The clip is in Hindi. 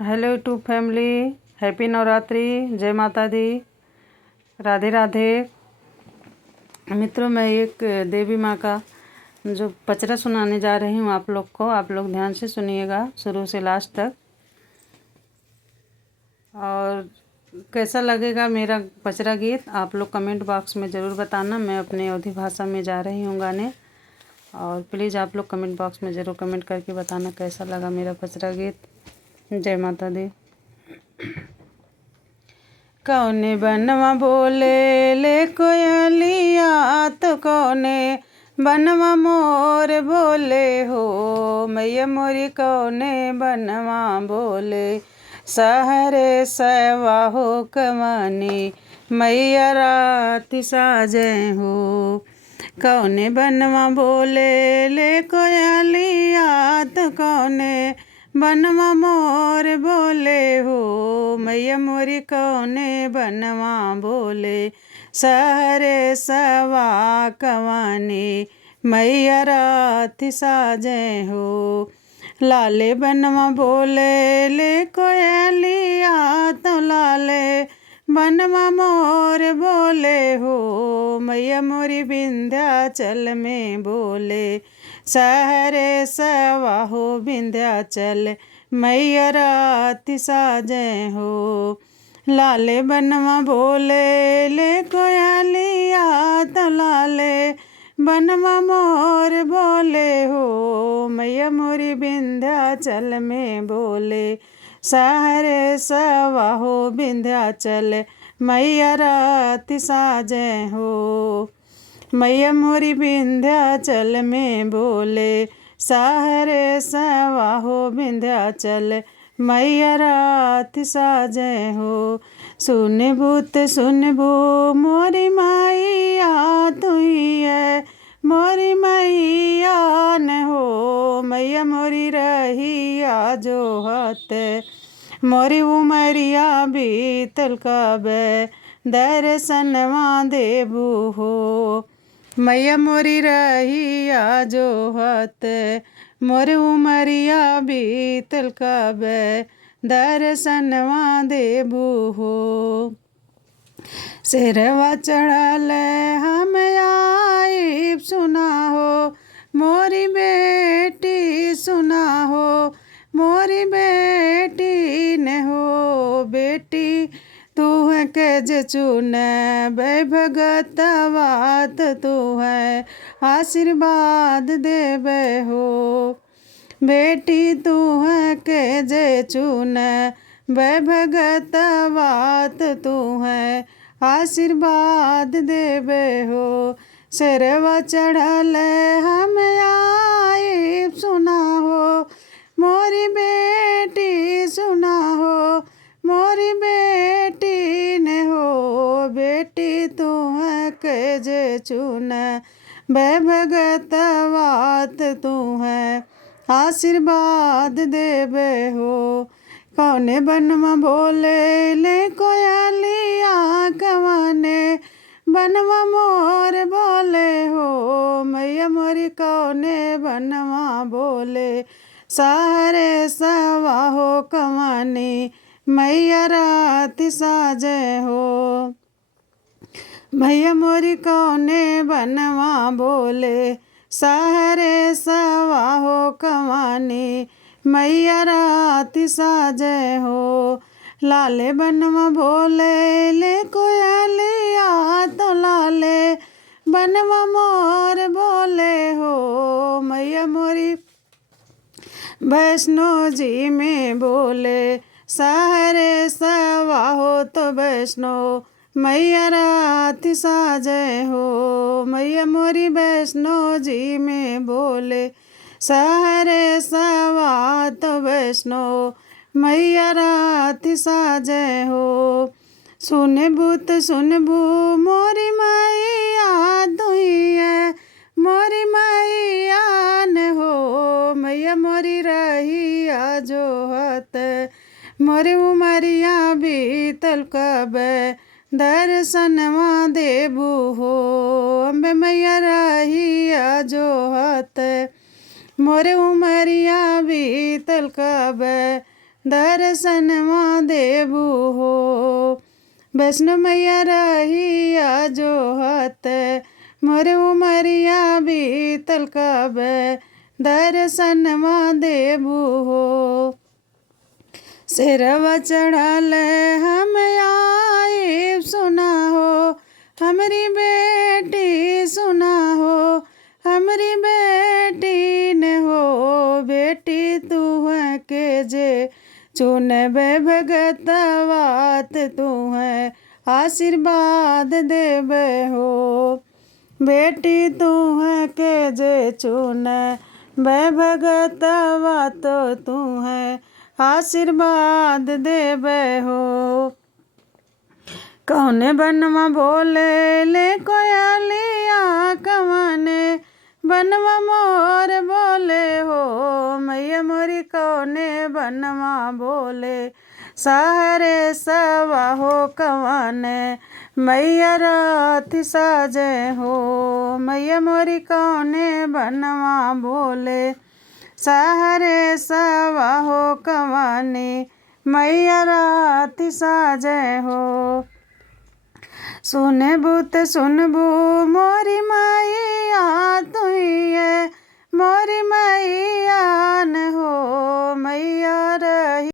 Hello YouTube family, happy Navratri, जय माता दी, राधे राधे। मित्रों, मैं एक देवी माँ का जो पचरा सुनाने जा रही हूँ आप लोग को। आप लोग ध्यान से सुनिएगा शुरू से लास्ट तक। और कैसा लगेगा मेरा पचरा गीत आप लोग कमेंट बॉक्स में ज़रूर बताना। मैं अपने अवधी भाषा में जा रही हूँ गाने, और प्लीज़ आप लोग कमेंट बॉक्स में ज़रूर कमेंट करके बताना कैसा लगा मेरा पचरा गीत। जय माता दी। कौने बनवा बोले ले कोयलिया, तो कौने बनवा मोर बोले हो मैया मोरी। कौने बनवा बोले सहरे सवा हो कमानी मैया रात साजे हो। कौने बनवा बोले ले कोयलिया, तो कौने बनवा मोर बोले हो मैया मोरी। कौने बनवा बोले सहरे सवा कवानी मैया रात साजे हो। लाले बनवा बोले ले कोयलिया, तो लाले बनवा मोर बोले हो मैया मोरी। विंध्याचल में बोले सहरे सवा हो विंध्याचल मैया रात साजे हो। लाले बनवा बोले ले कोयलिया, तो लाले बनवा मोर बोले हो मैया मोरी। विंध्याचल में बोले सहरे सवा हो विंध्याचल मैया रात साजे हो। मैया मोरी विंध्याचल में बोले सहरे सवा हो विंध्याचल मैया रात साजे हो। सुन बू मोरी मैया तुई है मोरी मैया न हो मैया मोरी रहिया जो हाथ मोरी उमरिया बीतल कबे दर्शनवा देबू हो मैया मोरी रहिया जो हाथ मोर उमरिया बीतल कबे दर्शनवा देबू हो। शेरवा चढ़ल हम आई सुना हो मोरी बेटी सुना हो मोरी बेटी न हो बेटी। तू है के जे चुन बे भगतवात तू है आशीर्वाद देवे हो बेटी। तू है के जे चुन बे भगतवात तू है आशीर्वाद देवे हो। शेरवा चढ़ल हम आई सुना हो मोरी बेटी सुना हो मोरी बेटी ने हो बेटी। तू है के जे चुन बे भगतवात तू है आशीर्वाद देवे हो। कौने बनवा बोले ले कोयलिया, कवाने बनवा मोर बोले हो मैया मोरी। कौने बनवा बोले सारे सवा हो कवानी मैया रात साजे हो मैया मोरी। कौने बनवा बोले सहरे सवा हो कवानी मैया रात साजे हो। लाले बनवा बोले ले कोयलिया, तो लाले बनवा मोर बोले हो मैया मोरी। वैष्णो जी में बोले सहरे सवा हो तो वैष्णो मैया रात साजे हो मैया मोरी। वैष्णो जी में बोले सहरे सवा तो वैष्णो मैया रात साजे हो। सुन बू मोरी मैया दुई है मोरी मैया न हो मैया मोरी रहिया जो हत मोरी उमरिया बीतल कबे दर्शनवा देबू हो अम्बे मैया रहिया जो हत मोरे उमरिया बीतल कबे दर्शनवा देबू हो। वैष्णो मैया रहिया जो हत मोर उमरिया बीतल कब दर्शनवा देबू हो। शेरवा चढ़ल हम आए सुना हो हमरी बेटी सुना हो हमरी बेटी ने हो। बेटी तू है के जे चुनबे भगतवात तू है आशीर्वाद देबे हो। बेटी तू है के जे चुनबे भगतवात तू है आशीर्वाद देबे हो। कौने बनवा बोले ले कोयलिया कवने बनवा मोर बोले हो। मैया मोरी कौने बनवा बोले सहरे सवा हो कवने मैया रात साजे हो। मैया मोरी कौने बनवा बोले सहरे सवा हो कवने मैया रात साजे हो। सुनबू त सुनबू